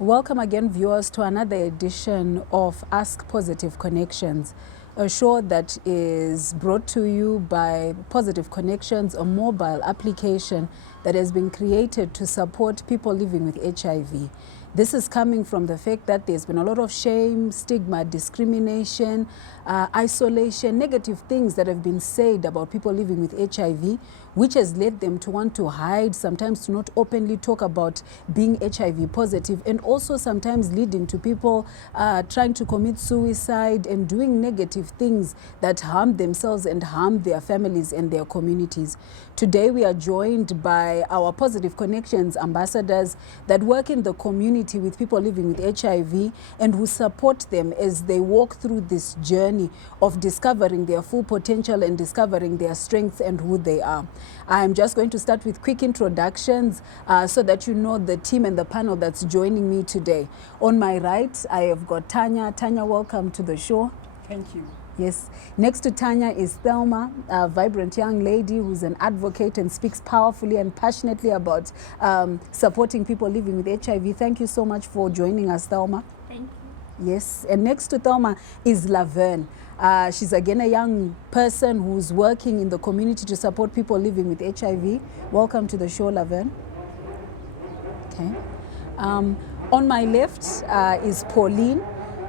Welcome again, viewers, to another edition of Ask Positive Connections, a show that is brought to you by Positive Connections, a mobile application that has been created to support people living with HIV. This is coming from the fact that there's been a lot of shame, stigma, discrimination, isolation, negative things that have been said about people living with HIV, which has led them to want to hide, sometimes to not openly talk about being HIV positive, and also sometimes leading to people trying to commit suicide and doing negative things that harm themselves and harm their families and their communities. Today we are joined by our Positive Connections ambassadors that work in the community with people living with HIV and who support them as they walk through this journey of discovering their full potential and discovering their strengths and who they are. I'm just going to start with quick introductions so that you know the team and the panel that's joining me today. On my right, I have got Tanya. Tanya, welcome to the show. Thank you. Yes. Next to Tanya is Thelma, a vibrant young lady who's an advocate and speaks powerfully and passionately about supporting people living with HIV. Thank you so much for joining us, Thelma. Thank you. Yes. And next to Thelma is Laverne. She's again a young person who's working in the community to support people living with HIV. Welcome to the show, Laverne. Okay. On my left is Pauline.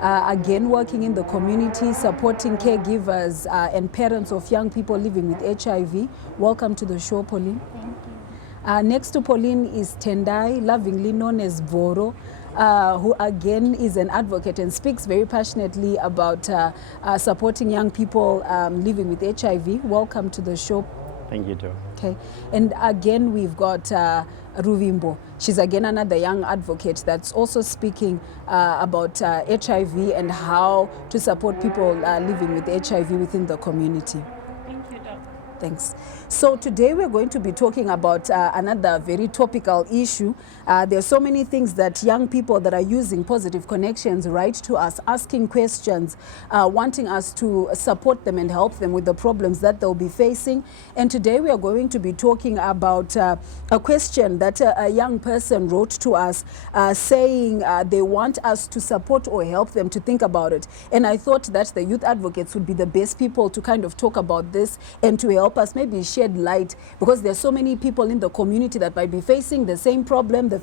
Again, working in the community, supporting caregivers and parents of young people living with HIV. Welcome to the show, Pauline. Thank you. Next to Pauline is Tendai, lovingly known as Voro, who again is an advocate and speaks very passionately about supporting young people living with HIV. Welcome to the show. Thank you too. Okay, and again we've got Ruvimbo. She's again another young advocate that's also speaking about HIV and how to support people living with HIV within the community. Thank you, Doctor. Thanks. So today we're going to be talking about another very topical issue. There are so many things that young people that are using Positive Connections write to us, asking questions, wanting us to support them and help them with the problems that they'll be facing. And today we are going to be talking about a question that a young person wrote to us saying they want us to support or help them to think about it. And I thought that the youth advocates would be the best people to kind of talk about this and to help us maybe shed light, because there's so many people in the community that might be facing the same problem, the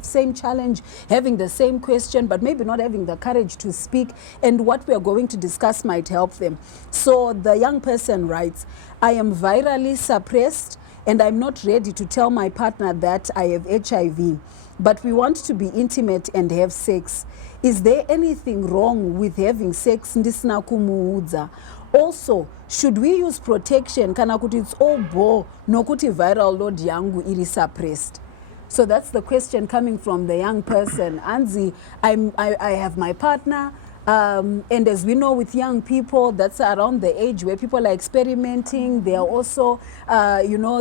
same challenge, having the same question, but maybe not having the courage to speak, and what we are going to discuss might help them. So the young person writes, I am virally suppressed and I'm not ready to tell my partner that I have HIV, but we want to be intimate and have sex. Is there anything wrong with having sex ndisina kumuudza? Also, should we use protection kana kuti it's all bore nokuti viral load yangu iri suppressed? So that's the question coming from the young person. Anzi, I have my partner, and as we know with young people, that's around the age where people are experimenting. They are also,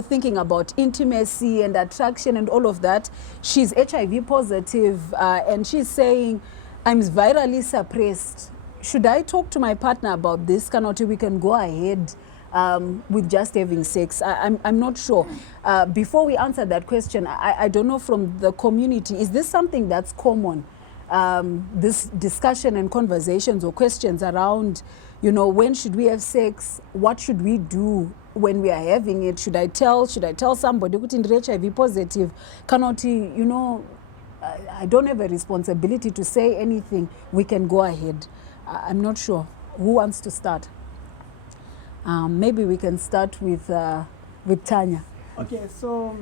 thinking about intimacy and attraction and all of that. She's HIV positive, and she's saying, I'm virally suppressed. Should I talk to my partner about this? Cannot we can go ahead with just having sex? I'm not sure. Before we answer that question, I don't know from the community, is this something that's common? This discussion and conversations or questions around, when should we have sex? What should we do when we are having it? Should I tell somebody who's HIV positive? Cannot, I don't have a responsibility to say anything. We can go ahead. I'm not sure. Who wants to start? Maybe we can start with Tanya. Okay, so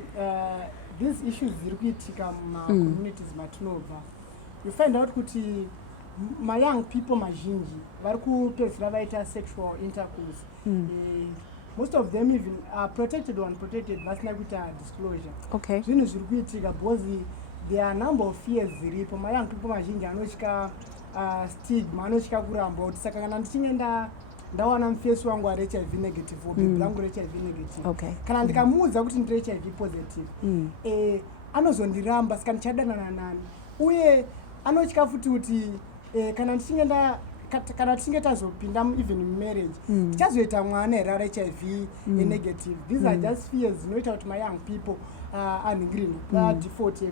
these issues zirikuitika communities matinobva. You find out kuti my young people mazhinji vari kupedzisira vaita sexual intercourse. Most of them even are protected or unprotected, vasina kuita disclosure. Okay. Zvinhu zvirikuitika because there are a number of fears ziripo. My young people mazhinji anotya stigma, anotya kuramba kuti saka kana ndichinge ndawana mufesi wangu ari HIV negative or baby rangu HIV negative. Okay. Kana ndikamuudza kuti ndiri HIV positive, anozondiramba saka ndichadanana nani. Uye anotya futi kuti kana tichinge tazopinda even marriage tichazoita mwana here ari HIV negative. These are just fears zvinoita kuti my young people anhingirino padefault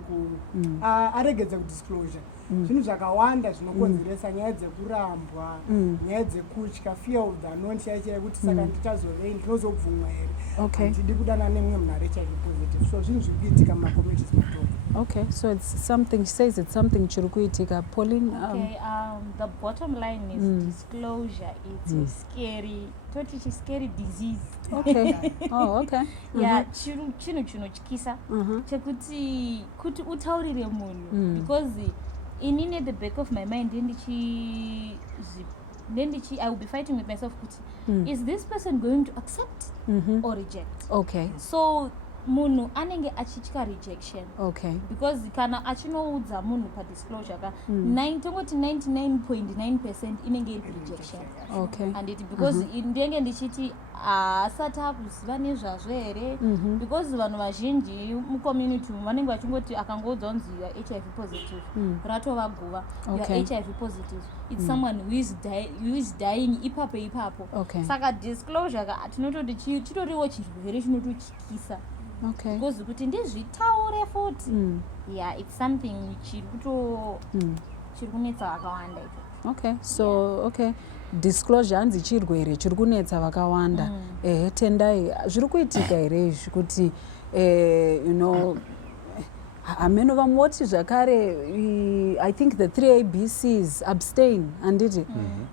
aregedza kudisclosure zvinhu zvakawanda zvinokonzeresa nyaya dzekurambwa nyaya dzekutya fear of the unknown chaichai kuti saka ndichazovei ndinozobvumwa here handidi kudana nemumwe munhu ari HIV positive so zvinhu zviri kuitika mumacommunities matoko. Okay, so it's something, she says it's something chiri kuitika. Pauline? The bottom line is disclosure. It's a scary disease. Okay. Oh, okay. Yeah, chinhu chinotyisa chekuti kuti utaurire munhu because inini at the back of my mind I will be fighting with myself kuti is this person going to accept or reject? Okay. So munhu anenge achitya rejection. Okay. Because kana achinoudza munhu padisclosure tongoti 99.9% inenge iri rejection. Okay. And it because ndenge ndichiti asati akuziva nezvazvo here because vanhu vazhinji mucommunity vanenge vachingoti akangoudza unzi you are HIV positive ratova guva you are HIV positive it's someone who is dying ipapo. Okay. Saka disclosure tinototi chitoriwo chirwere chinototyisa. Okay. Because kuti ndizvitaure futi yeah it's something chiri kunetsa vakawanda. Okay, so okay, disclosure hanzi chirwere chiri kunetsa vakawanda. Tendai zviri kuitika here izvi kuti you know ameno vamoti zvakare I think the 3 ABCs abstain handiti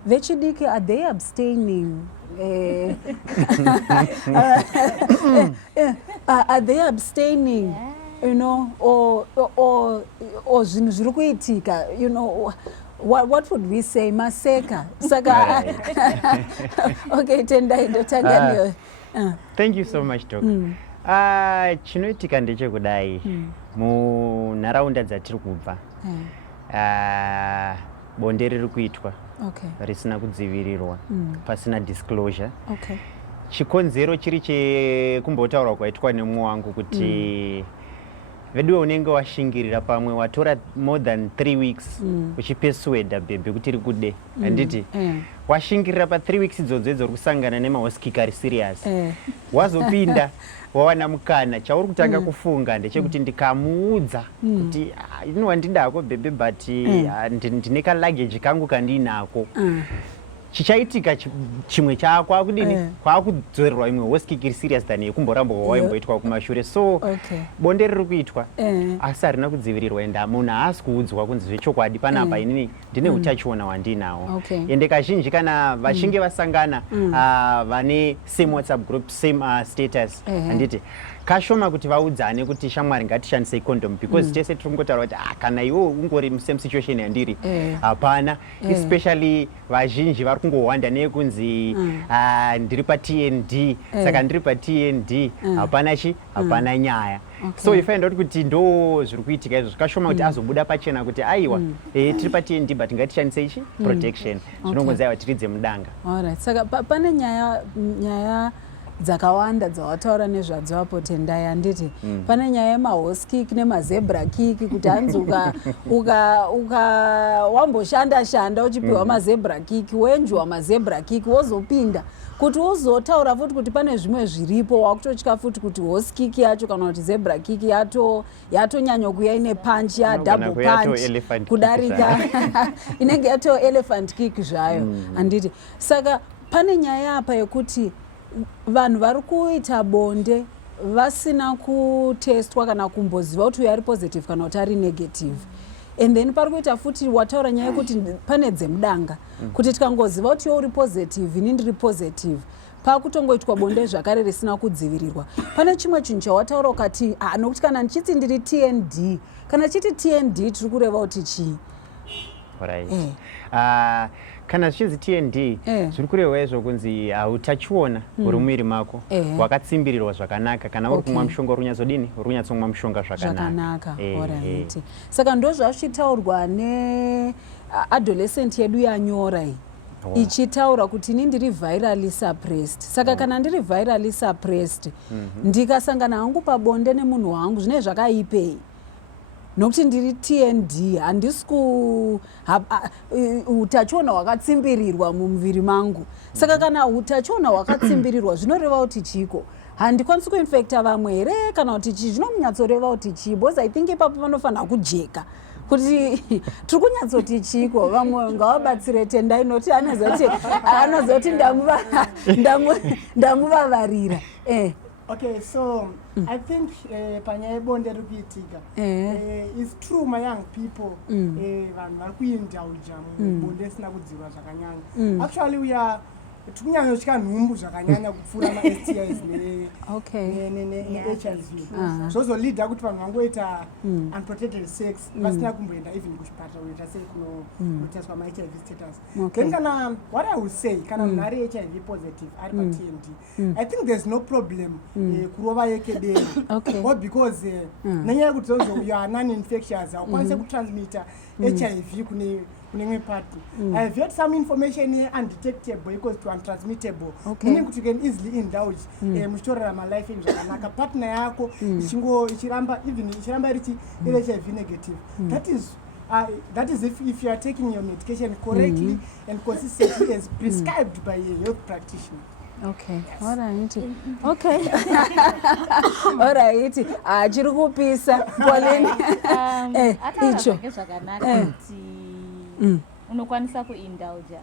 vechidiki are they abstaining? Are they abstaining? You know, or zvinhu zviri kuitika, you know, what would we say? Maseka. Saka. Okay, Tendai ndotanga. Thank you so much, Doc. Chinoitika ndechekudai munharaunda dzatiri kubva bonde riri kuitwa risina kudzivirirwa pasina disclosure. Chikonzero chiri chekumbotaurwa kwaitwa nemumwe wangu kuti vedu unenge washingirira pamwe watora more than 3 weeks uchipesueda bhebhe kuti iri kude handiti washingirira pa 3 weeks idzodzo uri kusangana nemahosikikari serious wazopinda wawana mukana chauri kutanga kufunga ndechekuti ndikamuudza kuti inowandidako bhebhe but ndine kalagage kangu kandinako chichaitika chimwe chako akudini kwakudzorerwa imwe hosikikiri serious than yekumboramba waimboitwa kumashure so bonde riri kuitwa asi harina kudzivirirwa ende munhu haasi kuudzwa kunzi zvechokwadi panapa inini ndine utachiona wandinawo ende kazhinji kana vachinge vasangana vane same WhatsApp group same status handiti kashoma kuti vaudzane kuti shamwari ngatishandisei condom because tese tiri kungotaura kuti kana iwo ungori musame situation yandiri hapana especially vazhinji vari kungowanda neyekunzi ndiri paTND saka ndiri paTND hapana nyaya so ifaenda kuti ndo zviri kuitika izvo zvakashoma kuti azobuda pachena kuti aiwa tiri paTND but ngatishandisei protection zvinongonzi aiwa tiridze mudanga. Alright, saka pane nyaya dzakawanda dzawataura nezvadzo apo Tendai handiti pane nyaya yemahosikiki nemazebra kiki kuti hanzi wamboshanda uchipiwa mazebra kiki wenjwa mazebra kiki wozopinda kuti uzotaura futi kuti pane zvimwe zviripo wakutotya futi kuti hosikiki yacho kana kuti zebra kiki yatonyanya kuya ine punch ya double punch kudarika inenge yato elephant kick zvayo handiti saka pane nyaya apa yekuti vanhu vari kuita bonde vasina kutestwa kana kumboziva kuti uyu ari positive kana kuti ari negative and then pari kuita futi wataura nyaya yekuti pane dzemudanga kuti tikangoziva kuti uri positive ini ndiri positive pakutongoitwa bonde zvakare risina kudzivirirwa. Pane chimwe chinhu chawataura ukati nokuti kana ndichiti ndiri TND kana chiti TND tiri kureva kuti chii? Right. Kana zvichidzi TND zviri kureva izvo kunzi utachiona uri mumwiri mako wakatsimbirirwa zvakanaka kana uri kumwa mushonga uri kunyatsodini uri kunyatsomwa mushonga zvakanaka. Alright. Saka ndo zvazvichitaurwa neadolescent yedu yanyora iyi ichitaura kuti ini ndiri virally suppressed. Saka kana ndiri virally suppressed ndikasangana hangu pabonde nemunhu wangu zvine zvakaipei nokuti ndiri TND handisi utachiona hwakatsimbirirwa mumuviri mangu. Saka kana utachiona hwakatsimbirirwa zvinoreva kuti chiko handikwanisi kuinfecta vamwe here kana kuti chii zvinomunyatsoreva kuti chii, because I think ipapo vanofanira kujeka kuti tiri kunyatsoti chiiko, vamwe ngavabatsire tendai noti anozoti ndamuvavarira. Okay, so I think panyaya yebonde riri kuitika, it's true my young people vanhu vari kuindauja mubonde risina kudzivirwa zvakanyanya. Actually we are tikunyanyotya nhumbu zvakanyanya kupfuura ma-STIs ne-HIV. Zvozolidha kuti vanhu vangoita unprotected sex vasina kumboenda even kuchipatara unoita sei kunotaswa ma-HIV status. Then kana what I would say, kana munhu ari HIV positive ari pa-TMD, I think there's no problem kurova yekedero, or because nenyaya yekuti zonzo you are non-infectious, haukwanise kutransmita HIV kune kunenge partner. I have heard some information here undetectable equals to untransmittable. Meaning that you can easily indulge muchitorera life in zvakanaka. Partner yako ichiramba richi HIV negative. That is if you are taking your medication correctly and consistently as prescribed by a health practitioner. Okay, all right. Okay. All right. Chiri kupisa Pauline. Icho. Unokwanisa kuindulja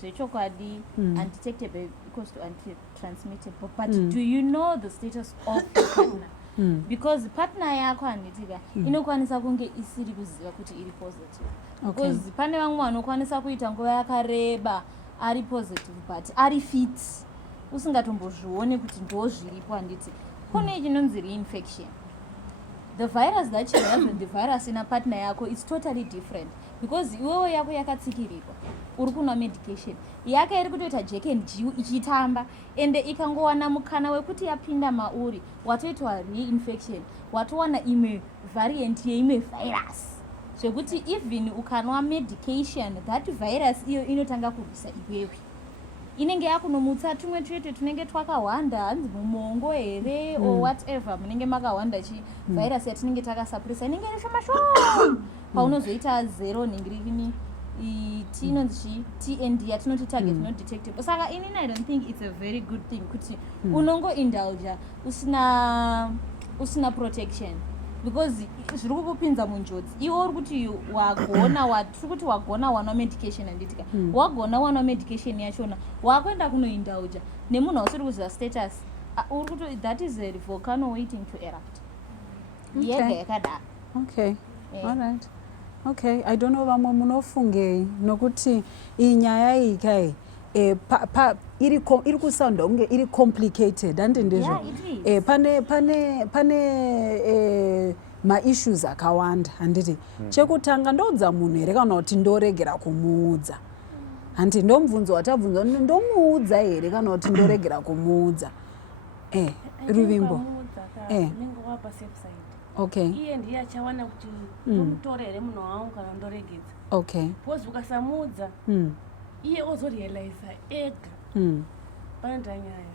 zvechokwadi undetectable equals to untransmittable, but do you know the status of the partner? Because partner yako handitika inokwanisa kunge isiri kuziva kuti iri positive, because pane vamwe vanokwanisa kuita nguva yakareba ari positive but ari fit usingatombozvione kuti ndo zviripo. Handiti kune chinonzi reinfection. The virus that you have and the virus in a partner yako is totally different, because iwewe yako yakatsikirirwa uri kunwa medication yake iri kutoita jack and jill ichitamba, ende ikangowana mukana wekuti yapinda mauri watoitwa reinfection, watowana imwe variant yeimwe virus, zvekuti even ukanwa medication that virus iyo inotanga kurwisa iwewe. Inenge yakunomutsa tumwe twete tunenge twakawanda hanzi mumongo here or whatever munenge makawanda chi virus yatinenge takasuppressa inenge neshoma paunozoita zero ningirini inonzi TND yatinoti target not detectable. Saka I don't think it's a very good thing kuti unongo indulge usina protection, because zviri kukupinza munjodzi. Iwe uri kuti wagona wanwa medication handitika wagona wanwa medication yachona wakuenda kunoindulja nemunhu usiri kuziva status uri kuti that is a volcano waiting to erupt. Yega yakadaro. Okay. All right. Okay, I don't know vamwe munofungei nokuti iyi nyaya iyi kai iri kusounda unge iri complicated handi ndizvo. Pane ma-issues akawanda handiti. Chekutanga ndoudza munhu here kana kuti ndoregera kumuudza? Handi ndomubvunzo watabvunza ndomuudza here kana kuti ndoregera kumuudza? Ruvimbo. Okay. Iye ndiye achawana kuti ndomutore here munhu wangu kana ndoregedza. Okay. Because ukasamudza iye ozorealiza ega panoita nyaya.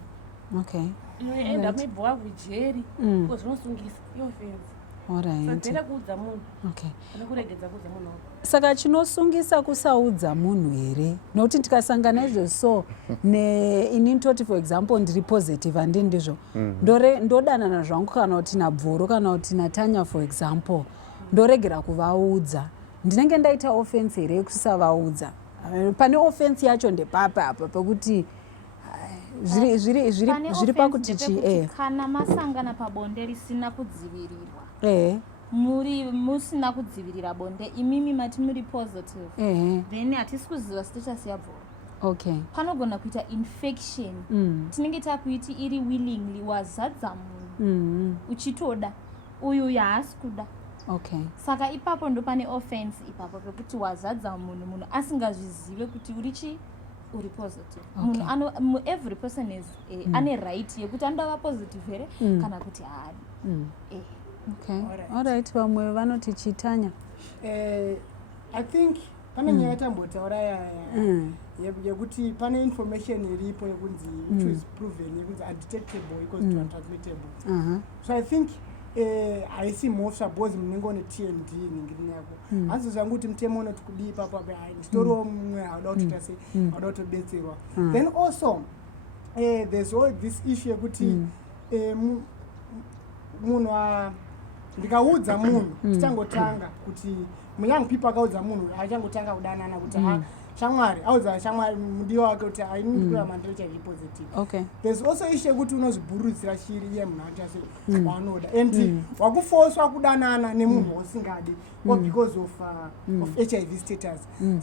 Okay. Inoenda maybe wakujeri because unosungisa iofense. Alright. Saka kuudza munhu. Okay. Anokuregedza kuudza munhu. Saka chinosungisa kusaudza munhu here nokuti tikasangana izvo so inini toti for example ndiri positive handi ndizvo ndodanana zvangu kana kuti nabvuro kana kuti natanya for example ndoregera kuvaudza ndinenge ndaita offense here yekusavaudza. Pane offense yacho ndepapa apa pekuti zviri pakuti chi kana masangana pabonde risina kudzivirirwa musina kudzivirira bonde imimi mati muri positive then hatisi kuziva status yabvuro. Okay. Panogona kuita infection tinenge takuiti iri willingly wazadza munhu uchitoda uyu yaasi kuda. Okay. Saka ipapo ndo pane offense ipapo pekuti wazadza munhu asingazvizive kuti uri positive. Munhu every person is ane right yekuti andava positive here kana kuti haadi. Okay. All right. Vamwe vanoti chitanya. I think pane nyaya yatambotaura yekuti pane information iripo yekunzi which is proven yekunzi undetectable equals to untransmittable. So I think haisi mhosva because munenge une TMD ningirini yako hanzi zvangu kuti mutemo unoti kudii papa nditoriwo mumwe hauda kutoita sei hauda kutobetserwa. Then also there's all this issue yekuti munhu ndikaudza munhu tichangotanga kuti young people akaudza munhu achangotanga kudanana kuti shamwari audza shamwari mudiwa wake kuti ainikuya mandiro HIV positive. There's also issue yekuti unozibhurudzira shiri iye munhu achase waanoda and wakufoswa kudanana nemunhu usingadi or because of HIV status.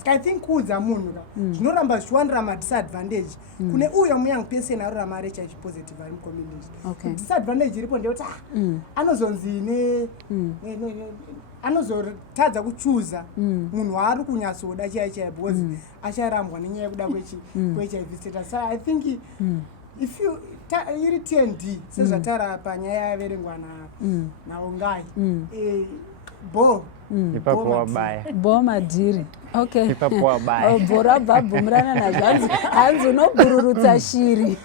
I think kuudza munhu zvinoramba zvichiwanira madisadvantage kune uyo young person arorama ari HIV positive ari mucommunity. Disadvantage iripo ndeyekuti anozonzi anozotadza kuchuza munhu waari kunyatsoda chiaichai because acharambwa nenyaya yekuda kweHIV status. So I think if you iri TND sezvatara panyaya yaverengwa naongai ipapo wabaya bo madhiri ipapo wabaya bhora bvabvumirana nazvo hanzi unobhururutsa shiri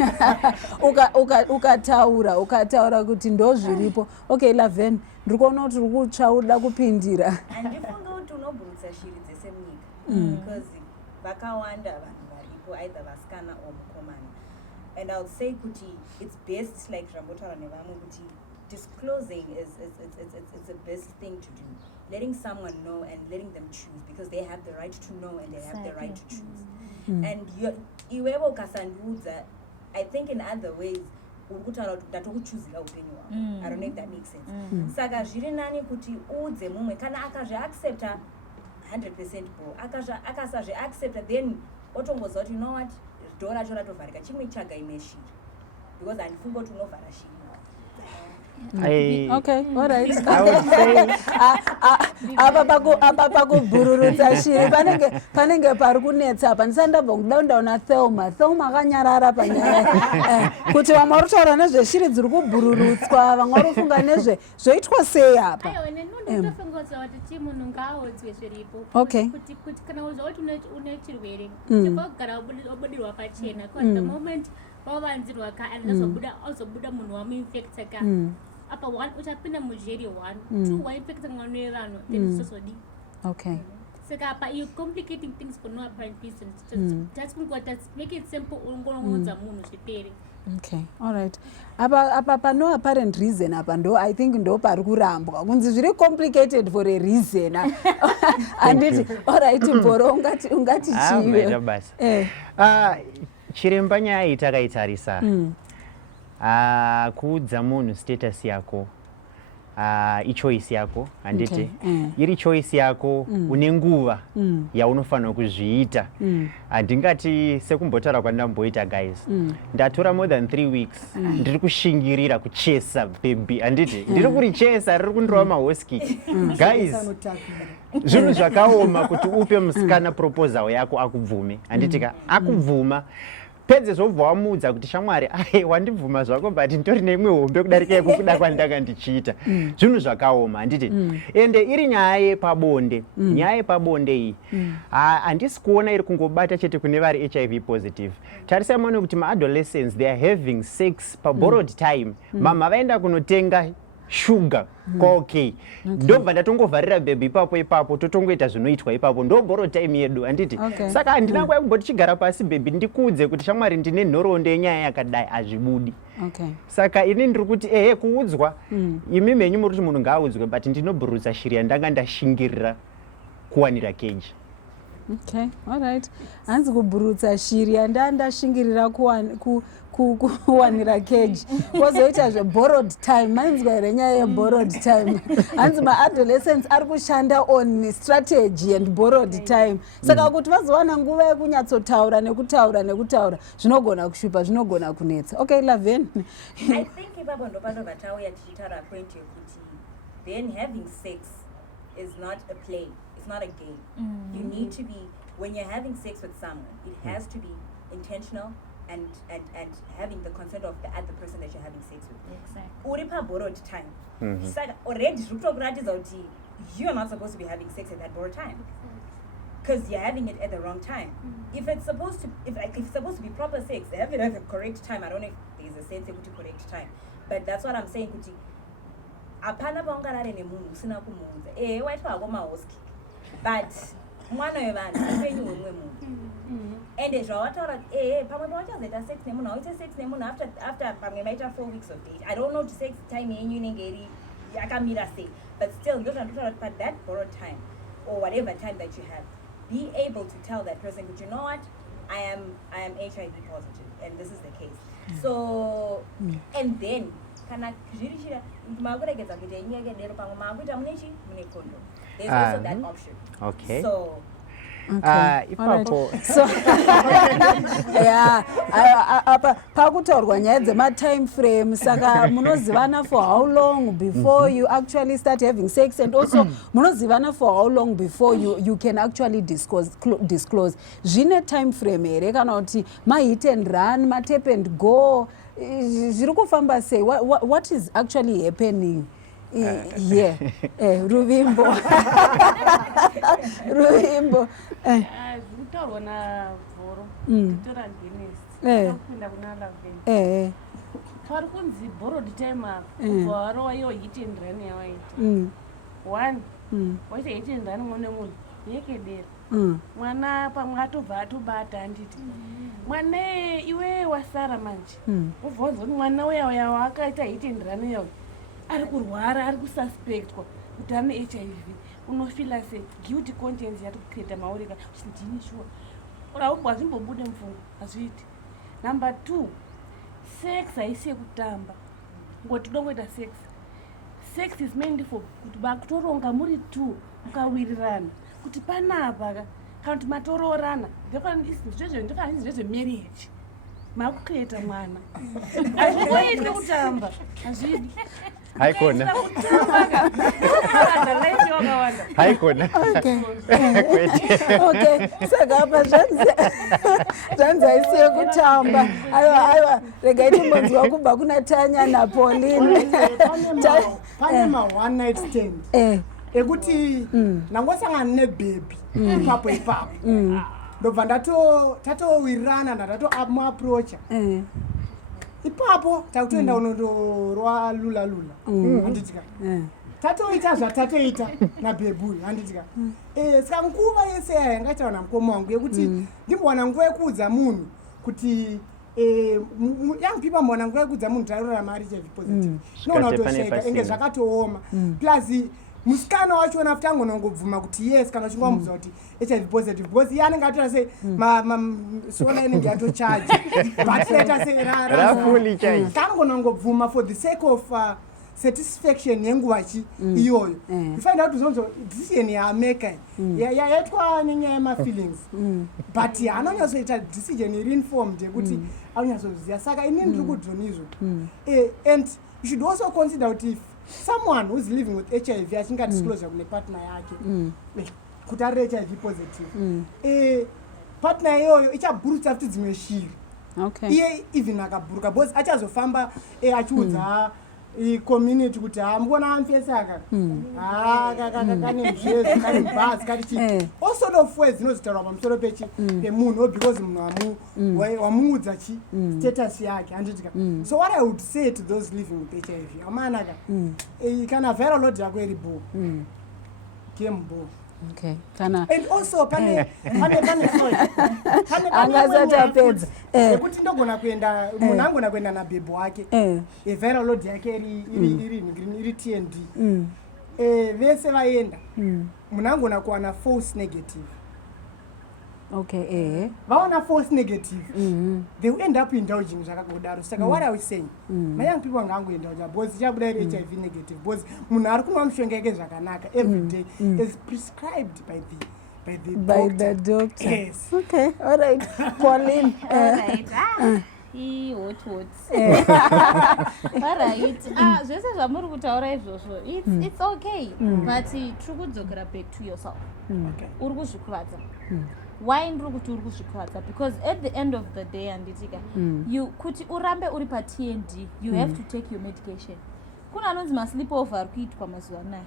ukataura kuti ndo zviripo. Laven ndiri kuona kuti uri kutsva uda kupindira. Handifunga kuti unobhurutsa shiri dzese munyika because vakawanda vanhu varipo either vasikana or mukomana, and I would say kuti it's best like zvamunotaura nevamwe kuti disclosing is the best thing to do. Letting someone know and letting them choose because they have the right to know and they have the right to choose. And iwewe ukasandiudza, I think in other ways urikutaura kuti ndatokuchuzira upenyu hwako. I don't know if that makes sense. Saka zviri nani kuti uudze mumwe kana akazviaccepta 100% bo akasazvi accepta then otongoziva kuti you know what door racho ratovharika chimwe chaga ine shiri because handifunga kuti unovhara shiri. All right. Apa pakubhururutsa shiri panenge pari kunetsa apa. Ndisandabva kuda ndaona Thelma akanyarara panyaya kuti vamwe vari kutaura nezveshiri dziri kubhururutswa, vamwe vari kufunga zvoitwa sei apa. Ndotofunga kuti chimunhu ngaaudzwe zviripo kuti kana uziva kuti une chirwere chekugara wabudirwa pachena because the moment wavanzirwa ka and azobuda munhu wamuinfecta ka apa one uchapinda mujeri 1 2 wainfecta mwana wevanhu then zvozodi. Saka apa you complicating things for no apparent reason. Just make it simple ungongoudza munhu zvipere. All right. Apa pa no apparent reason apa ndo I think ndo pari kurambwa kunzi zviri complicated for a reason. Anditi all right boro ungati chiwe basa chiremba nyaya takaitarisa kuudza munhu status yako ichoice yako handiti iri choice yako une nguva yaunofanira kuzviita. Handingati sekumbotaura kwandamboita guys ndatora more than 3 weeks ndiri kushingirira kuchesa baby handiti ndiri kurichesa riri kundorova mahoski guys. Zvinhu zvakaoma kuti upe musikana proposal yako akubvume handitika akubvuma pedze zvobva wamuudza kuti shamwari wandibvuma zvako but nditori neimwe hombe kudarika yekukuda kwandanga ndichiita. Zvinhu zvakaoma handiti ende iri nyaya yepabonde. Nyaya yepabonde iyi handisi kuona iri kungobata chete kune vari HIV positive. Tarisai muone kuti maadolescents they are having sex paborrowed time. Mama vaenda kunotenga sugar ndobva ndatongovharira bhebhi ipapo totongoita zvinoitwa ipapo ndo borrow time yedu handiti. Saka handina kuya kumboti chigara pasi bhebhi ndikuudze kuti shamwari ndine nhoroondo yenyaya yakadai hazvibudi. Saka ini ndiri kuti kuudzwa imi menyu muri kuti munhu ngaaudzwe but ndinobhurutsa shiri yandanga ndashingirira kuwanira keji. All right. Hanzi kubhurutsa shiri yandandashingirira kuwanira keji wozoita zveborrowed time. Mainzwa here nyaya yeborrowed time. Hanzi maadolescents ari kushanda on strategy and borrowed time. Saka kuti vazowana nguva yekunyatsotaura nekutaura zvinogona kushupa, zvinogona kunetsa. Laven. I think ipapo ndo pano vatauya tichitaura point yekuti then having sex is not a play, it's not a game. You need to be, when you're having sex with someone, it has to be intentional and having the consent of the other person that you're having sex with. Exactly. Uripa borrowed time. So already you're not supposed to be having sex at that borrowed time because you're having it at the wrong time. If it's supposed to be proper sex, have it at the correct time. I don't know if there's a sense to correct time, but that's what I'm saying. Kuti apana paungarare nemunhu usina kumuudza waitwa hako mahoski but mwana wevanhu upenyu hwemumwe munhu ende zvawataura pamwe pawachazoita sex nemunhu hauite sex nemunhu after pamwe maita 4 weeks of date. I don't know kuti sex time yenyu inenge iri yakamira sei, but still ndozvandotaura kuti that borrowed time or whatever time that you have, be able to tell that person, but you know what, I am HIV positive and this is the case. So and then kana zvirichira makuregedza kuita inyaya dero pamwe makuita munechi mune condom, there's also that option. Okay. So ipapo so yeah, pakutaurwa nyaya dzema-time frame, saka munozivana for how long before you actually start having sex, and also munozivana for how long before you can actually disclose. Zvine time frame here kana kuti ma-hit and run, ma-tap and go, zviri kufamba sei? What is actually happening here? Ruvimbo. Ruvimbo. Zvitaurwa naVhoro nditora Guinness kupinda kuna Laveni. Pari kunzi borrowed time apa kubva warova iyo hit and run yawaita. One, waita hit and run mune munhu yekedera. Mwana pamwe atobva atobata handiti mwana iwe wasara manje ubvonza kuti mwana uya wakaita hit and run yawo ari kurwara, ari kususpectwa kuti ane HIV, unofila se guilty conscience yati kukreta maurika kuti ndini sure hazvimbobude mupfungwa, hazviiti. Number 2, sex haisi yekutamba ngoti dongoita sex. Sex is meant for kuti bakutoronga muri 2 mukawirirana kuti panapa kana kuti matoroorana ndezvemarriage makukreta mwana hazvingoitwi kutamba, hazvidi haikona Okay, saka apa zvanzi haisi yekutamba. Aiwa, regai timbonzwa kubva kuna Tanya naPauline. Pane ma-one night stand ekuti nangosangana nebhebi ipapo ndobva tatowirirana ndatomuaprocha ipapo takutoenda unondorwa lula handitika tatoita zvatatoita nabhebuyu handitika saka nguva yese yangaitawa namukoma wangu yekuti ndimbowana nguva yekuudza munhu kuti young people mbowana nguva yekuudza munhu tairora mari HIV positive noona kutoshaika enge zvakatooma plus musikana wachona futi angonongobvuma kuti yes kana uchinge wamudza kuti HIV positive because iye anenge atora sei sola inenge yatochaji batireta sei rafuli chaji kangonongobvuma for the sake of satisfaction yenguva iyoyo. You find out zonzo decision yaameka yaitwa nenyaya yemafeelings but anonyazoita decision iri informed yekuti anonyazoziva. Saka inini ndiri kudhonizvo and you should also consider kuti if someone who's living with HIV achinga disclosure kune partner yake kuti ari HIV positive partner iyoyo ichabhurutsa futi dzimwe shiri iye even akabhuruka because achazofamba achiudza community kuti mbona amfesa aka kane mzvezi kane bhazi kati all sort of ways dzinozotaurwa pamusoro pemunhu because munhu wamuudza status yake handitika. So what I would say to those living with HIV, amanaka kana viral load yako iribo kembo. Okay, kana and also pane angazatapedza kuti ndogona kuenda munhu angona kuenda nabhebho wake viral load yake iri TND vese vaenda munhu angona kuwana false negative. Okay, vaona false negative they will end up indulging zvakagodaro. Saka what are we saying, my young people angangoindulga because chabuda iri HIV negative because munhu ari kumwa mishonga yake zvakanaka every day is prescribed by the doctor. Yes. Okay, all right. Pauline. All right. What? Alright. Zvese zvamuri kutaura izvozvo, it's okay. But tiri kudzokera back to yourself. Okay. Uri kuzvikuvadza. Why ndiri kuti uri kuzvikuvadza? Because at the end of the day anditika you kuti urambe uri pa TND, you have to take your medication. Kuna anonzi ma sleepover ari kuitwa mazuva anaya.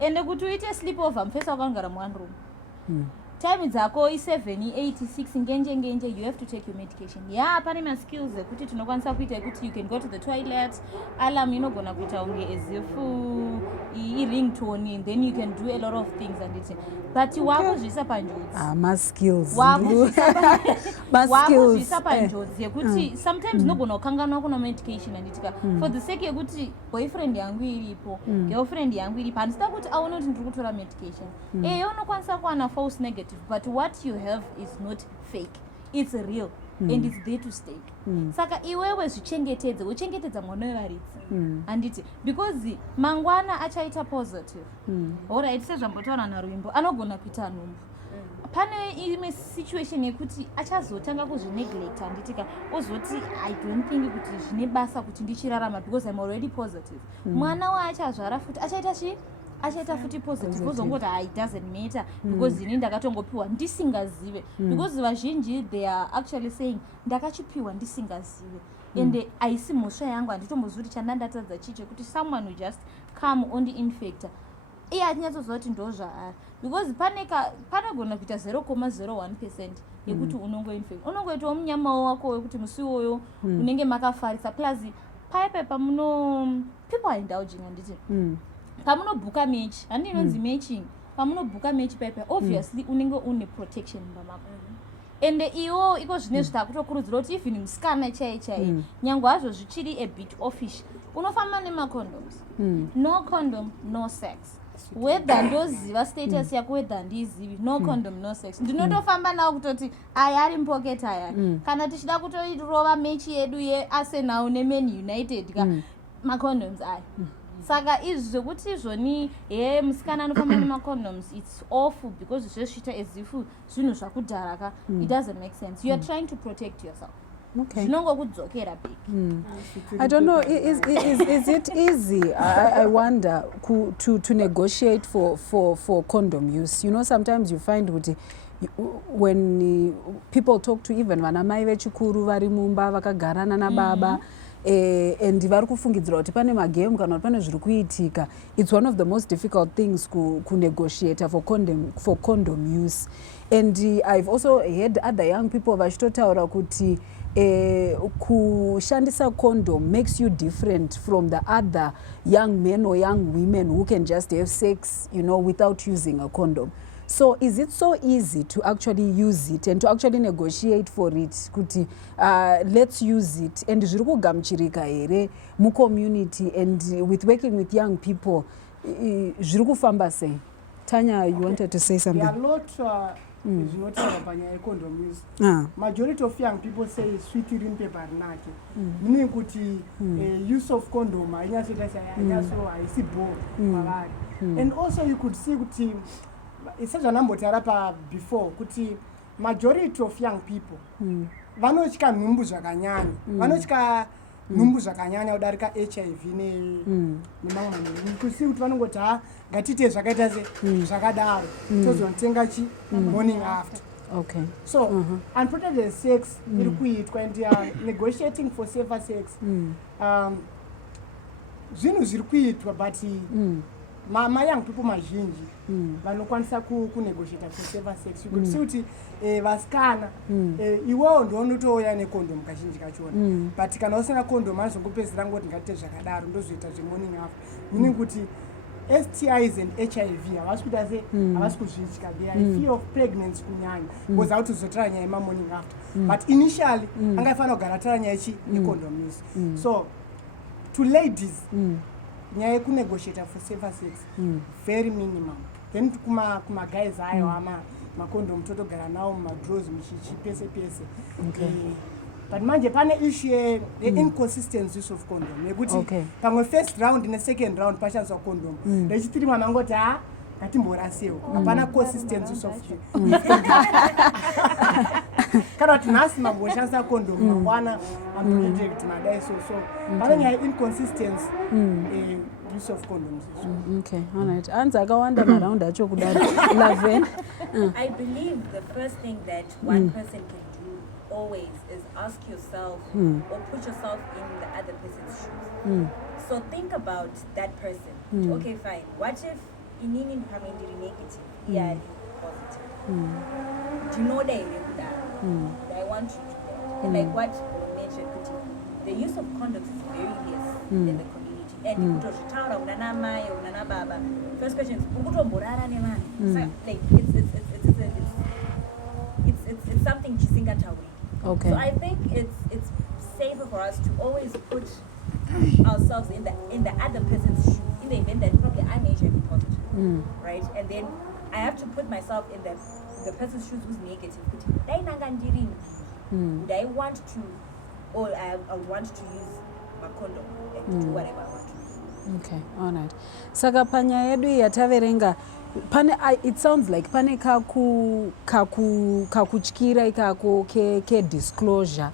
Ende kuti uite sleepover mufesa wakangara muone room. time dzako i7 i8 i6 ngenje you have to take your medication. Pane maskills ekuti tinokwanisa kuita ekuti you can go to the toilet, alarm inogona kuita unge as if i-ringtone, then you can do a lot of things and it, but wakuzvisa panjodzi. Maskills wakuzvisa panjodzi yekuti sometimes nogona kukanganwa kuna medication anditika for the sake yekuti boyfriend yangu iripo, girlfriend yangu iripo, handisida kuti aone kuti ndiri kutora medication. Unokwanisa kuwana false negative, but what you have is not fake, it's real. And it's there to stay. Saka iwewe zvichengetedze, uchengetedza mwana wevaridzi handiti, because mangwana achaita positive. Alright, sezvambotaura narwimbo anogona kuita nhumbu. Pane imwe situation yekuti achazotanga kuzvineglecta handitika, ozoti I don't think kuti zvine basa kuti ndichirarama because I'm already positive. Mwana waachazvara futi achaita futi positive, ozongoti it doesn't matter because ini ndakatongopiwa ndisingazive, because vazhinji they are actually saying ndakachipiwa ndisingazive, and aisi mhosva yangu, handitombozuri chandandatadza chiche kuti someone will just come ondiinfecta iye atinyatsoziva kuti ndo zvaari, because panogona kuita 0.01% yekuti unongoinfecta, unongoitawo munyama wako wekuti musi iwoyo unenge makafarisa, plus paipe pamuno people are indulging handiti pamunobhuka mechi, handi inonzi matching, pamunobhuka mechi paipe obviously unenge une protection mbamako. And iwo iko zvine zvitakutokurudzira kuti even musikana chai nyangwe hazvo zvichiri a bit offish, unofamba nemacondoms. No condom no sex, whether ndoziva status yako whether ndizivi, no condom no sex. Ndinotofamba nawo kutoti aya ari mpocket aya, kana tichida kutorova mechi yedu yeArsenal neMan United macondoms aya. Saka izvi zvekuti izvoni musikana anofamba nemacondoms, it's awful because zvesvita as if zvinhu zvakudhara it doesn't make sense. You are trying to protect yourself. Zvinongokudzokera big. I don't know, is it easy, I wonder, to negotiate for condom use? You know, sometimes you find when people talk to even vanamai vechikuru vari mumba vakagarana nababa, and vari kufungidzira kuti pane magame kana kuti pane zviri kuitika, it's one of the most difficult things kunegotiate for condom use. And I've also heard other young people vachitotaura kuti kushandisa condom makes you different from the other young men or young women who can just have sex, you know, without using a condom. So is it so easy to actually use it and to actually negotiate for it kuti let's use it, and zviri kugamuchirika here mucommunity, and with working with young people zviri kufamba sei? Tanya, you wanted to say something? There are a lot zvinotaura panyaya yecondom use. Majority of young people say sweet rimpe parinake, meaning kuti use of condom hainyasoita haisi bore kwavari. And also you could see kuti sezvanambotaura pa before kuti majority of young people vanotya nhumbu zvakanyanya, vanotya nhumbu zvakanyanya kudarika HIV nemamwe manhu. Kusi kuti vanongoti ngatiite zvakaita zvakadaro tozonotenga morning after. Okay. So unprotected sex iri kuitwa, and negotiating for safer sex zvinhu zviri kuitwa, but young people mazhinji vanokwanisa kunegotiate for safer sex. You could see kuti vasikana iwewo ndonotouya necondom kazhinji kachona, but kana usina condom anozongopedzera ngoti ngatiite zvakadaro ndozoita morning after, meaning kuti STIs and HIV havasi kuita havasi kuzvitya, they are fear of pregnancy kunyanya, because autozotora nyaya morning after, but initially angafanira kugara tora nyaya necondom use. So to ladies nyaya yekunegotiate for safer sex very minimum. Then kuma guys ayo macondom totogara nawo mumadrows muchichi pese pese. But manje pane issue inconsistency use of condom yekuti pamwe first round second round pashandiswa condom, rechitiri mwana ngoti ngatimborasewo, hapana consistency use of kana kuti nhasi mamboshandisa condom mangwana amproject madai, so pane nyaya inconsistency use of condoms. Okay, all right. Anza akawanda maraundi acho kudaro. Laven. I believe the first thing that one person can do always is ask yourself or put yourself in the other person's shoes. So think about that person. Okay, fine. What if inini becoming negative, yeah, positive? ndinoda here kudaro, I want you to that. And like what you mentioned, the use of condoms is very less in the community. And kutozvitaura kunana mai kunana baba, first question is ukutomborara nevanhu. Like it's something chisingatauri. Okay. So I think it's safer for us to always put ourselves in the other person's shoes, in the event that probably I'm HIV positive, right? And then I have to put myself in the person's shoes who's negative. Would I want to, or I want to use my condom and do whatever I want to do. Okay, all right. Saka panya yedu yataverenga pane it sounds like pane kakutyira ikako ke disclosure.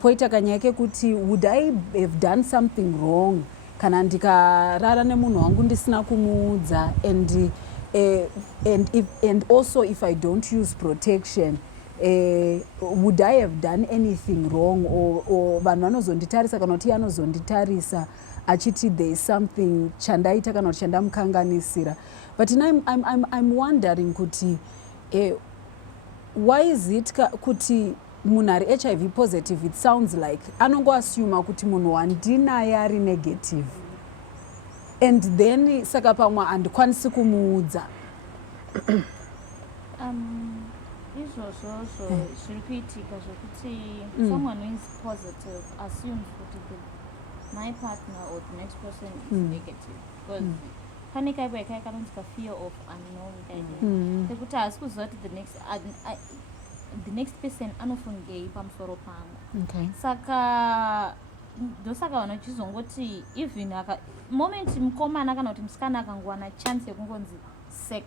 Poita kanyaya kekuti would I have done something wrong kana ndikarara nemunhu wangu ndisina kumuudza and also if I don't use protection would I have done anything wrong or vanhu vanozonditarisa kana kuti anozonditarisa achiti there is something chandaita kana kuti chandamukanganisira. But I'm wondering kuti why is it kuti munhu ari HIV positive, it sounds like anongoassume kuti munhu wandinaye ari negative and then saka pamwe handikwanisi kumuudza. izvozvo zviri kuitika zvokuti someone who is positive assumes kuti my partner or the next person is negative because pane kaipo yakai kanonzika fear of unknown sekuti haasi kuziva kuti the next person anofungei pamusoro pangu. Okay. Saka ndosaka vanhu vachizongoti even moment mukomana kana kuti musikana akangowana chance yekungonzi sex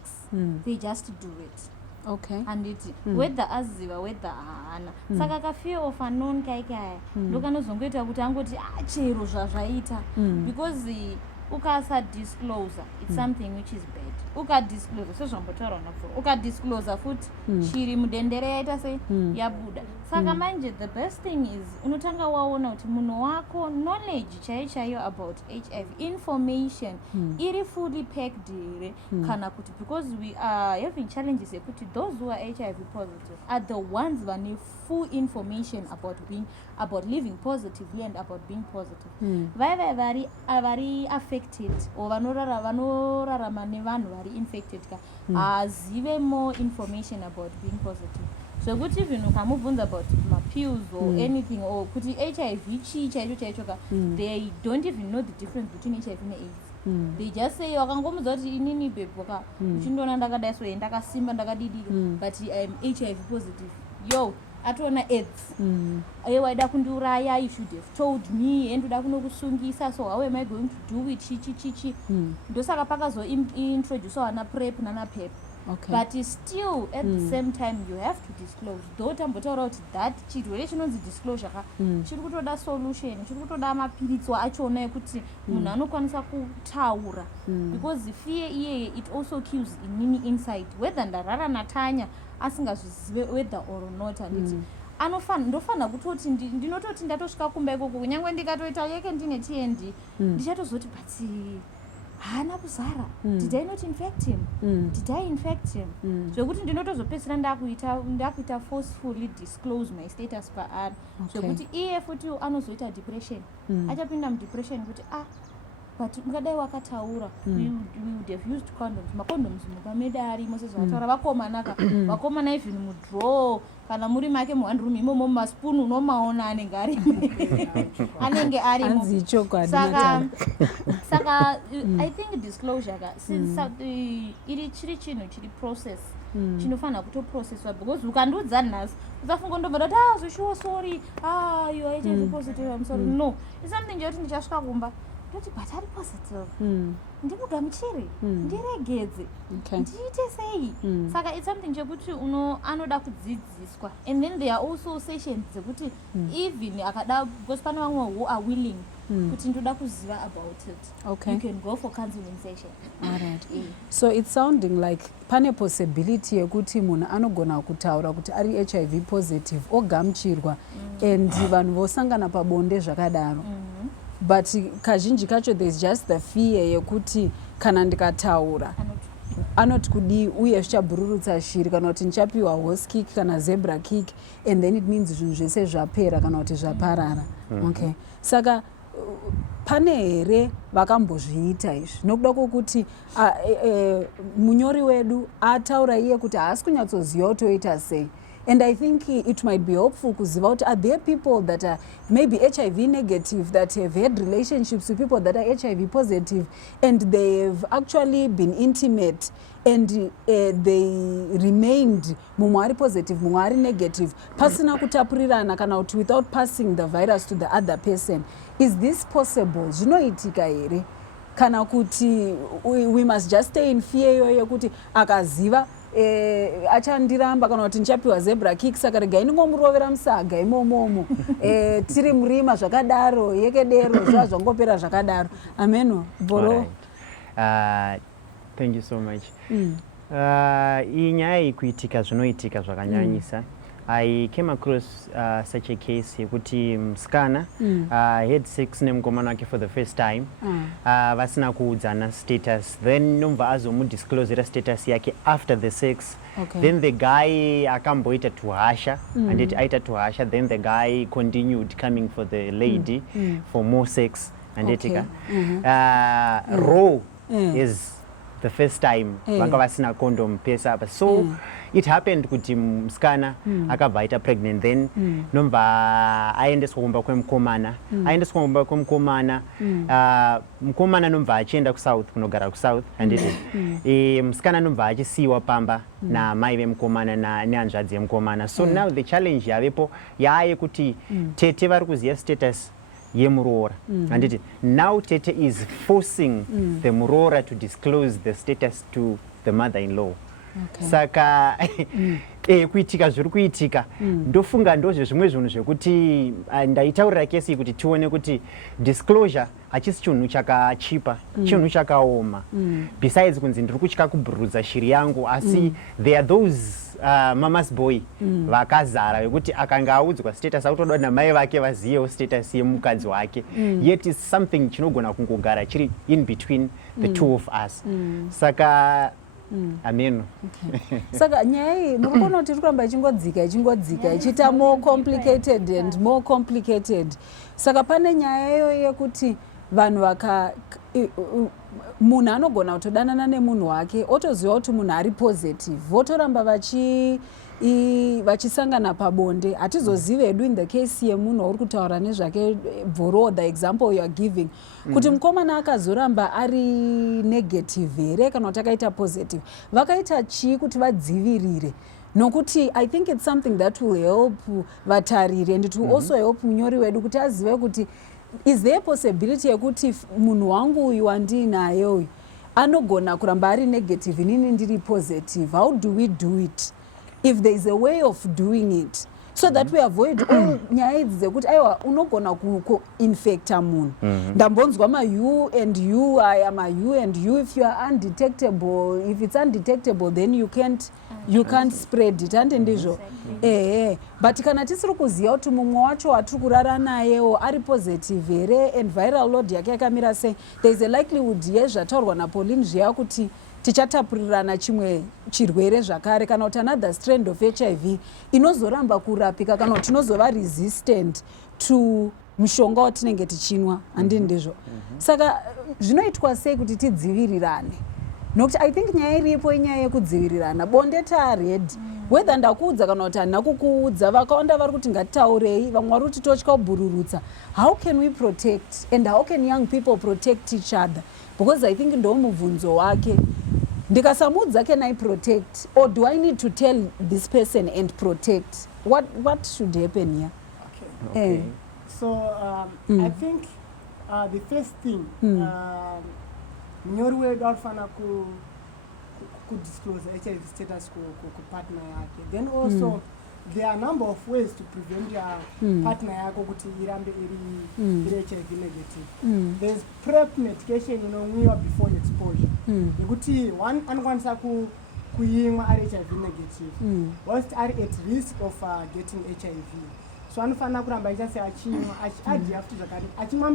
they just do it. Okay. Handiti whether aziva whether haana saka ka fear of unknown kaikaya ndokanozongoita kuti angoti chero zvazvaita because ukasa disclosure it's something which is bad. Ukadisclose sezvambotaura nabvura ukadisclose futi chiri mudendere yaita sei yabuda. Saka manje the best thing is unotanga waona kuti munhu wako knowledge chaiyo about HIV information iri fully packed here kana kuti because we are having challenges yekuti those who are HIV positive are the ones vane full information about living positively and about being positive. Vaiva vari affected or vanorarama nevanhu vari infected hazive more information about being positive. So kuti even ukamubvunza about pills or anything or kuti HIV chii chaicho they don't even know the difference between HIV and AIDS. They just say wakangomudza kuti inini bebhoka uchindoona ndakadai so ndakasimba ndakadidika but I'm HIV positive. Yo atona AIDS waida kundiuraya, you should have told me, and uda kunokusungisa, so how am I going to do it chichi ndosaka pakazo introduce wana PrEP nana PEP. Okay. But still at the same time you have to disclose. Though tambotaura kuti that chirwere chinonzi disclosure chiri kutoda solution, chiri kutoda mapiritso achona ekuti munhu anokwanisa kutaura because fear iye it also kills inini inside whether ndarara natanya asingazvizive whether or not anditi ndofana kutoti ndinototi ndatosvika kumba ikoko kunyangwe ndikatoita yeke ndine TND ndichatozoti but haana kuzara did I not infect him did I infect him zvekuti ndinotozopedzisira ndakuita forcefully disclose my status paari zvekuti iye futi anozoita depression achapinda mudepression kuti but ungadai wakataura we would have used condoms. Macondoms muka meda arimo sezvataura vakomana even mudraw kana muri make muhand room imomo maspoon unomaona anenge arimo saka I think disclosure since iri chiri chinhu chiri process chinofana kutoprocesswa because ukandiudza nhasi usafunga ndobva kuti zvishuwa sorry you are HIV positive I'm sorry no it's something joti ndichasvika kumba ndoti but ari positive ndimugamuchire ndiregedze ndiite sei saka it's something chekuti anoda kudzidziswa and then there are also sessions dzekuti even akada because pane vamwe who are willing kuti ndoda kuziva about it you can go for counseling session. Alright. So it's sounding like pane possibility yekuti munhu anogona kutaura kuti ari HIV positive ogamuchirwa and vanhu vosangana pabonde zvakadaro but kazhinji kacho there's just the fear yekuti kana ndikataura anoti kudi uye zvichabhururutsa shiri kana kuti ndichapiwa horse kick kana zebra kick and then it means zvinhu zvese zvapera kana kuti zvaparara. Okay, saka pane here vakambozviita izvi nokuda kwokuti munyori wedu ataura iye kuti haasi kunyatsoziva kuti oita sei. And I think it might be hopeful kuziva kuti are there people that are maybe HIV negative that have had relationships with people that are HIV positive and they have actually been intimate and they remained mumwe ari positive mumwe ari negative pasina kutapurirana kana kuti without passing the virus to the other person. Is this possible? Zvinoitika here kana kuti we must just stay in fear yoyo kuti akaziva achandiramba kana kuti ndichapiwa zebra kick saka regai ndingomurovera musaga imomomo tiri murima zvakadaro yekedero zvazvangopera zvakadaro. Ameno Boro. Thank you so much. Iyi nyaya yekuitika zvinoitika zvakanyanyisa. I came across such a case yekuti musikana had sex nemukomana wake for the first time vasina kuudzana status, then nomva azomudisclosera status yake after the sex. Okay. Then the guy akamboita tuhasha and it aita tuhasha, then the guy continued coming for the lady for more sex and etika. Raw is the first time vanga vasina condom pesa apa, so it happened kuti musikana akabva aita pregnant, then nomva aendeswa kumba kwemukomana aendeswa kumba kwemukomana mukomana nomva achienda kusouth kunogara kusouth handiti musikana nomva achisiyiwa pamba namai vemukomana nehanzvadzi yemukomana. So now the challenge yavepo yaayekuti tete vari kuziva status yemuroora handiti now tete is forcing the muroora to disclose the status to the mother-in-law. Okay. Saka kuitika zviri kuitika ndofunga ndozvo zvimwe zvinhu zvekuti ndaitaurira kesi kuti tione kuti disclosure hachisi chinhu chakachipa chinhu chakaoma besides kunzi ndiri kutya kubhururudza shiri yangu asi there are those mama's boy vakazara vekuti akanga audzwa status autoda namai vake vaziyewo status yemukadzi wake yet is something chinogona kungogara chiri in between the two of us. Saka ameno. Saka nyaya iyi muri kuona kuti iri kuramba ichingodzika ichiita more complicated and more complicated. Saka pane nyaya iyo yekuti vanhu munhu anogona kutodanana nemunhu wake otoziva kuti munhu ari positive votoramba vachisangana pabonde. Hatizozive hedu in the case yemunhu wauri kutaura nezvake Boro, the example you are giving kuti mukomana akazoramba ari negative here kana kuti akaita positive vakaita chii kuti vadzivirire. Nokuti I think it's something that will help vatariri and it will also help munyori wedu kuti azive kuti is there a possibility yekuti munhu wangu uyu wandinaye uyu anogona kuramba ari negative inini ndiri positive. How do we do it? If there is a way of doing it so that we avoid all nyaya idzi dzekuti aiwa unogona kuinfecta munhu ndambonzwa ma-you and you, I am a you and you, if you are undetectable, if it's undetectable then you can't spread it handi ndizvo but kana tisiri kuziva kuti mumwe wacho watiri kurara nayewo ari positive here and viral load yake yakamira sei, there is a likelihood yezvataurwa naPauline zviya kuti tichatapurirana chimwe chirwere zvakare kana kuti another strand of HIV inozoramba kurapika kana kuti inozova resistant to mushonga watinenge tichinwa handii ndizvo. Saka zvinoitwa sei kuti tidzivirirane? Nokuti I think nyaya iripo inyaya yekudzivirirana. Bonde tared whether ndakuudza kana kuti handina kukuudza vakawanda vari kuti ngatitaurei vamwe vari kuti totya kubhururutsa. How can we protect and how can young people protect each other? Because I think ndo mubvunzo wake. Ndikasamudza can I protect or do I need to tell this person and protect? What should happen here? Okay. So I think the first thing mnyori wedu alifana disclose HIV status ku partner yake. Then also there are a number of ways to prevent your partner yako kuti irambe iri HIV negative. There's PrEP medication inonwiwa before exposure. Nekuti one anokwanisa kuimwa ari HIV negative whilst are at risk of getting HIV. so anofanira kuramba aita se achimwa adhiafti zvakanaka achimwa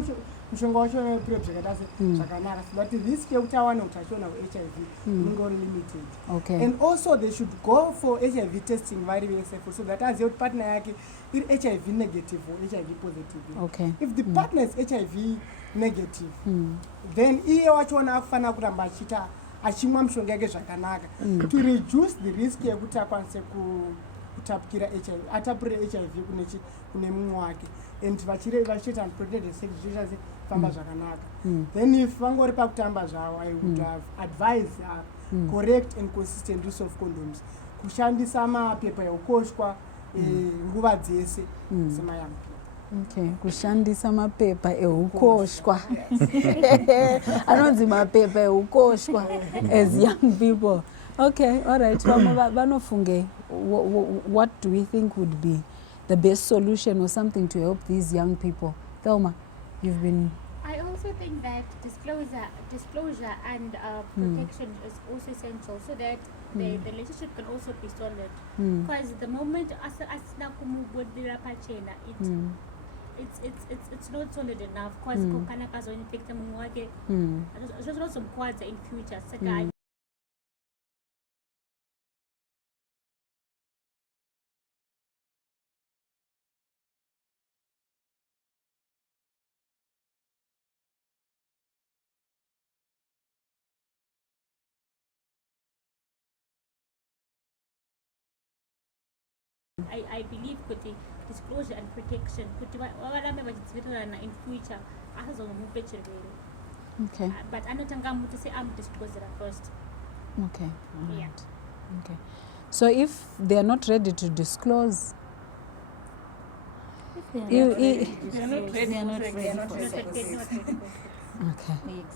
mushonga wacho prep zvakaita zvakanaka so that risk yekuti awane utachiona hweHIV unenge uri limited. And also they should go for HIV testing vari vese so that azive kuti partner yake iri HIV negative or HIV positive. If the partner is HIV negative then iye wachona akufanira kuramba achita achimwa mushonga yake zvakanaka to reduce the risk yekuti akwanise kutapukira HIV atapure HIV kune mumwe wake and vachiita unprotected sex zvichase famba zvakanaka. Then if vangori pakutamba zvavo I would have advised correct and consistent use of condoms, kushandisa mapepa eukoshwa nguva dzese semayambi. Kushandisa mapepa eukoshwa. Anonzi mapepa eukoshwa as young people. Okay, all right. Vanofunge, what do we think would be the best solution or something to help these young people? Thelma, you've been... I also think that disclosure and protection is also essential so that the relationship can also be solid. Because the moment asina kumubodira pachena, it's not solid enough. Because kana kazo infecta mumwe wake, zvozomukwadza in future. Saka I believe kuti disclosure and protection kuti varambe vachidzivirirana in future asazomupe chirwere. But anotanga muti say disclosure first. So if they are not ready to disclose, They are not ready.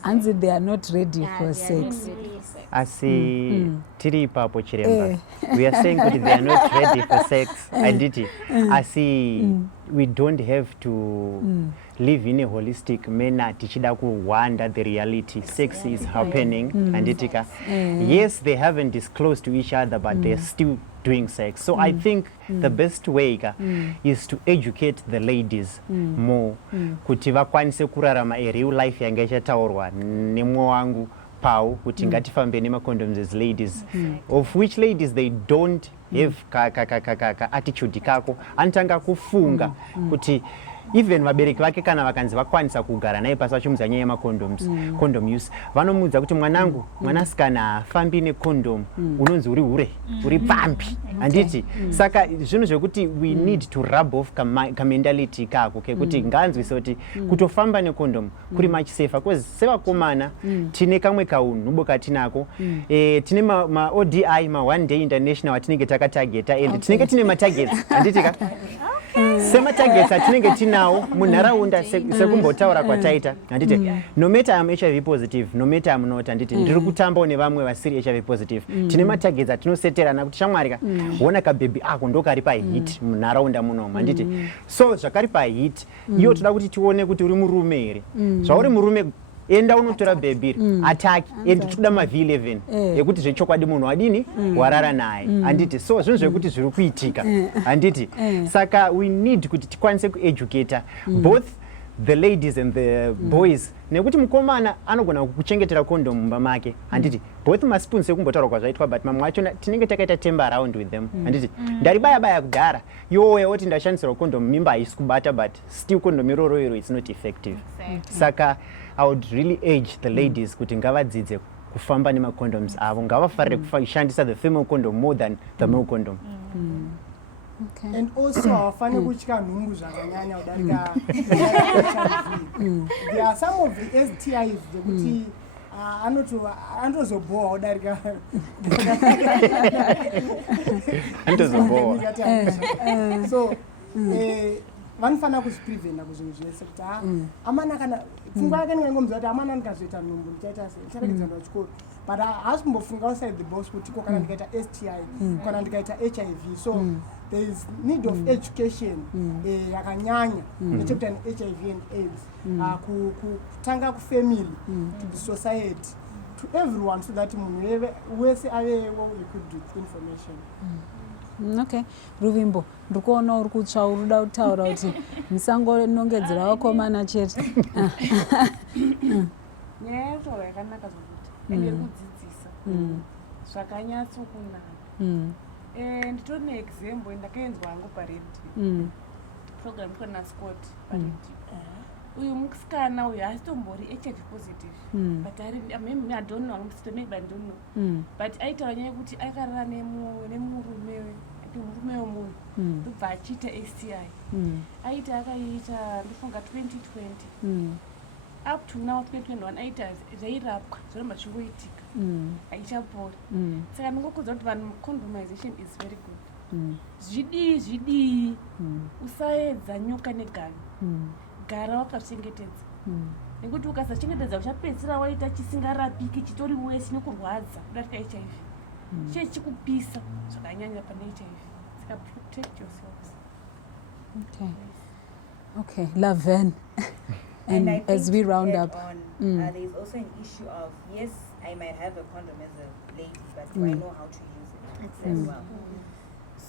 Anzi, they are not ready for sex. Asi tiri ipapo chiremba. We are saying that they are not ready for sex. Asi we don't have to live in a holistic manner tichida kuwanda the reality. Sex is happening anditika. Yes, they haven't disclosed to each other, but they're still doing sex. So I think the best way is to educate the ladies more kuti vakwanise kurarama a real life yanga ichataurwa nemwe wangu pau kuti ngatifambe nemacondoms as ladies, of which ladies they don't have attitude kako anotanga kufunga kuti even vabereki vake kana vakanzi vakwanisa kugara naye pasi vachimudza nyaya yemacondoms, condom use, vanomudza kuti mwanangu, mwanasikana hafambi necondom, unonzi uri hure, uri pampi, handiti. Saka zvinhu zvekuti we need to rub off kamentality kako kekuti nganzwise kuti kutofamba necondom kuri much safer, because sevakomana tine kamwe kaunhu bokati nako, tine ma ODI, ma one day international watinenge takatargeta, and tinenge tine matargets, handitika. Sema-targets atinenge tinawo munharaunda sekumbotaura kwataita, handiti. No matter I'm HIV positive, no matter I'm not, handiti. Ndiri kutambawo nevamwe vasiri HIV positive. Tine ma-targets atinoseterana kuti shamwarika wona kabhebi ako ndokari pahit munharaunda muno, handiti. So zvakari pahit, iyo toda kuti tione kuti uri murume here. Zvauri murume enda unotora bhebi ataki and toda ma-V11 ekuti zvechokwadi munhu wadini warara naye, handiti. So zvinhu zvekuti zviri kuitika, handiti. Saka we need kuti tikwanise kueducata both the ladies and the boys, nekuti mukomana anogona kuchengetera condom mumba make, handiti. Both maspoon sekumbotaura kwazvaitwa, but mamwe acho tinenge takaita tember around with them, handiti. Ndaribaya kudhara yowe woti ndashandisirwa condom mimba haisi kubata, but still condom iroro it's not effective. Saka I would really urge the ladies kuti ngavadzidze kufamba nemacondoms avo, ngavafarire kushandisa the female condom more than the male condom. And also hawafane kutya nhumbu zvakanyanya kudarika HIV. There are some of the STIs dzekuti anotozobowa kudarika so vanofana kuzvipreventa kuzvinhu zvese kuti amana kana pfungwa yake ndingangomuza kuti amana ndikazoita nhumbu ndichaita sei, ndichakadzana kuchikoro, but haasi kumbofunga outside the box kuti ko kana ndikaita STI kana ndikaita HIV. So there is need of education yakanyanya nechekuita HIV and AIDS, kutanga kufamily, to the society, to everyone, so that munhu wese avewo equipped with information. Okay, Ruvimbo, ndikuona uri kutsva uruda kutaura kuti musangonongedzera vakomana chete. Nyaya yacho yakanaka zvokuti ende iri kudzidzisa zvakanyatsokunaka. Nditori neexample ndakaenzwa hangu paredhiyo program ikona Scott paredhiyo. Uyu musikana uyu haasitombori HIV positive, but I don't know, maybe I don't know, but aitaura nyaya yekuti akarara nemurume wemunhu ndobva achiita STI. Aita akaita ndofunga 2020 up to now 2021 aita zvairapwa zvoramba zvichingoitika haichapori. Saka ndingokuudza kuti vanhu condomization is very good. Zvidii usaedza nyoka negano, gara wakazvichengetedza, nekuti ukasachengetedza uchapedzisira waita chisingarapiki chitori wese nekurwadza kudarika HIV. Chie chikupisa zvakanyanya pane HIV. Saka protect yourselves. Okay, Laverne. And I as we round up, there is also an issue of, yes, I might have a condom as a lady, but do I know how to use it as well?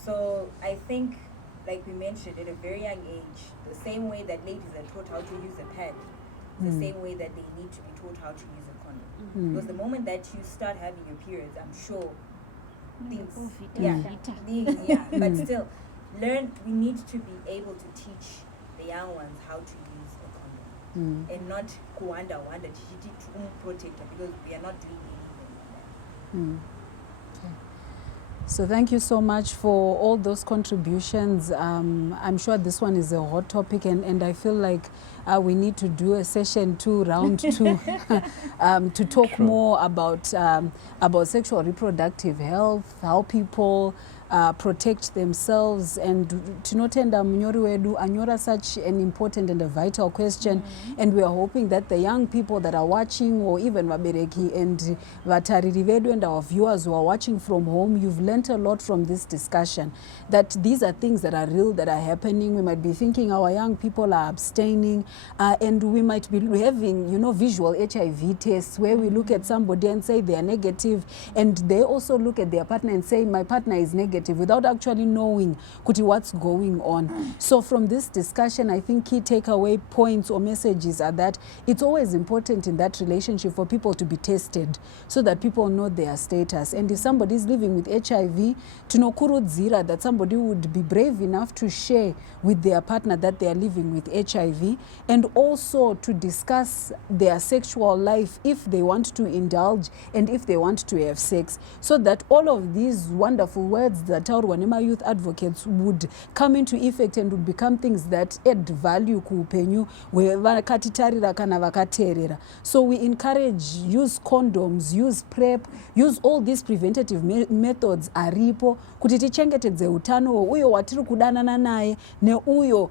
So I think, like we mentioned, at a very young age, the same way that ladies are taught how to use a pad, the same way that they need to be taught how to use a condom. Because the moment that you start having your periods, I'm sure things, but still, we need to be able to teach the young ones how to use a condom and not wonder to protect them, because we are not doing anything like that. So thank you so much for all those contributions. I'm sure this one is a hot topic, and I feel like we need to do a session 2, round 2, to talk more about sexual reproductive health, how people protect themselves, and tinotenda munyori wedu anyora such an important and a vital question, and we are hoping that the young people that are watching, or even vabereki and vatariri vedu and our viewers who are watching from home, you've learnt a lot from this discussion, that these are things that are real, that are happening. We might be thinking our young people are abstaining, and we might be having, visual HIV tests where we look at somebody and say they are negative, and they also look at their partner and say my partner is negative, without actually knowing what's going on. So from this discussion, I think key takeaway points or messages are that it's always important in that relationship for people to be tested so that people know their status. And if somebody is living with HIV, tinokurudzira that somebody would be brave enough to share with their partner that they are living with HIV, and also to discuss their sexual life if they want to indulge and if they want to have sex, so that all of these wonderful words that taurwa nema-youth advocates would come into effect and would become things that add value kuupenyu hwevakatitarira kana vakateerera. So we encourage, use condoms, use PrEP, use all these preventative methods aripo kuti tichengetedze utano uyo watiri kudanana naye neuyo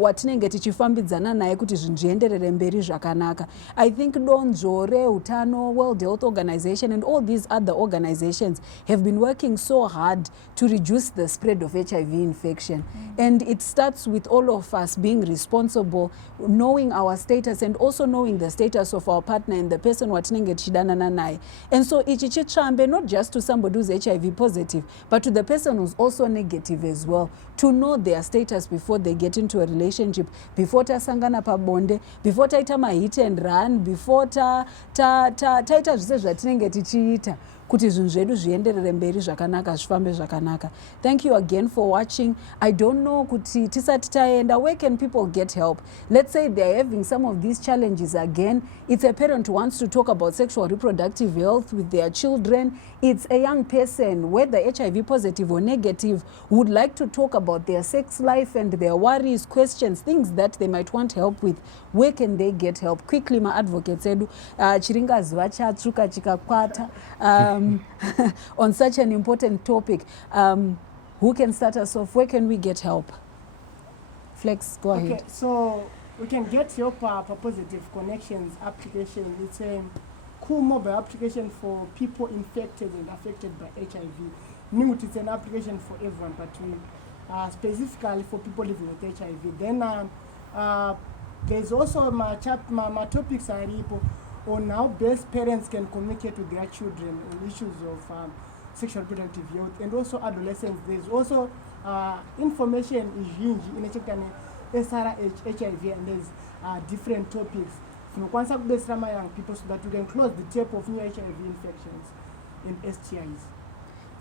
watinenge tichifambidzana naye kuti zvinhu zvienderere mberi zvakanaka. I think donzvo reutano, World Health Organization and all these other organizations have been working so hard to reduce the spread of HIV infection. And it starts with all of us being responsible, knowing our status and also knowing the status of our partner and the person watinenge tichidanana naye. And so ichi chitsvambe not just to somebody who's HIV positive, but to the person who's also negative as well, to know their status before they get into a relationship, before tasangana pabonde, before taita ma-hit and run, before taita zvise zvatinenge tichiita, kuti zvinhu zvedu zvienderere mberi zvakanaka, zvifambe zvakanaka. Thank you again for watching. I don't know kuti tisati taenda, where can people get help? Let's say they're having some of these challenges again. It's a parent who wants to talk about sexual reproductive health with their children. It's a young person, whether HIV positive or negative, who would like to talk about their sex life and their worries, questions, things that they might want help with. Where can they get help? Quickly, my advocates edu chiringa zuva chatsuka chikakwata on such an important topic. Who can start us off? Where can we get help? Flex, go ahead. Okay, so we can get help for Positive Connections application. It's a cool mobile application for people infected and affected by HIV. Meaning it's an application for everyone, but we specifically for people living with HIV. Then there's also my topics are on how best parents can communicate with their children on issues of sexual reproductive health, and also adolescents. There's also information izhinji inechekuita neSRH, HIV, and there's different topics. Tinokwanisa kudetsera young people so that we can close the tape of new HIV infections and STIs.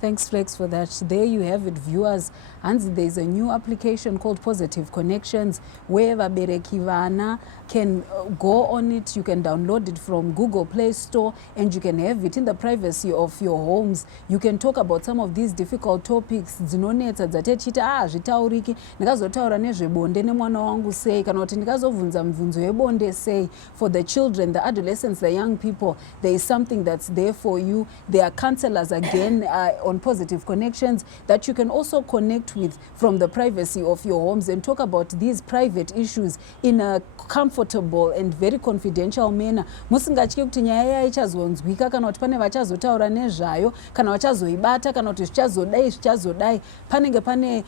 Thanks, Flex, for that. There you have it, viewers. And there's a new application called Positive Connections, where vabereki vana can go on it. You can download it from Google Play Store, and you can have it in the privacy of your homes. You can talk about some of these difficult topics. Dzinonetsa dzatechita zvitauriki ndikazotaura nezvebonde nemwana wangu sei kana kuti ndikazobvunza mibvunzo yebonde sei. For the children, the adolescents, the young people, there is something that's there for you. There are counselors again on Positive Connections that you can also connect with from the privacy of your homes and talk about these private issues in a comfortable and very confidential manner. Musingatyi kuti nyaya yai ichazonzwika kana kuti pane vachazotaura nezvayo kana vachazoibata kana kuti zvichazodai panenge pane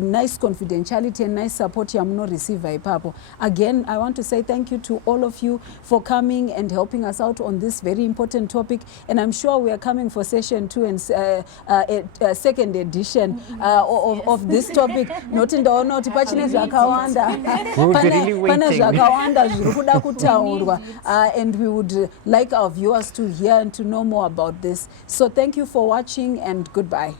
nice confidentiality and nice support yamunoreceiva ipapo. Again, I want to say thank you to all of you for coming and helping us out on this very important topic, and I'm sure we are coming for session 2 and second edition of this topic. Not in the honor to pachine zvakawanda pane zvakawanda zviri kuda kutaurwa, and we would like our viewers to hear and to know more about this. So thank you for watching, and goodbye.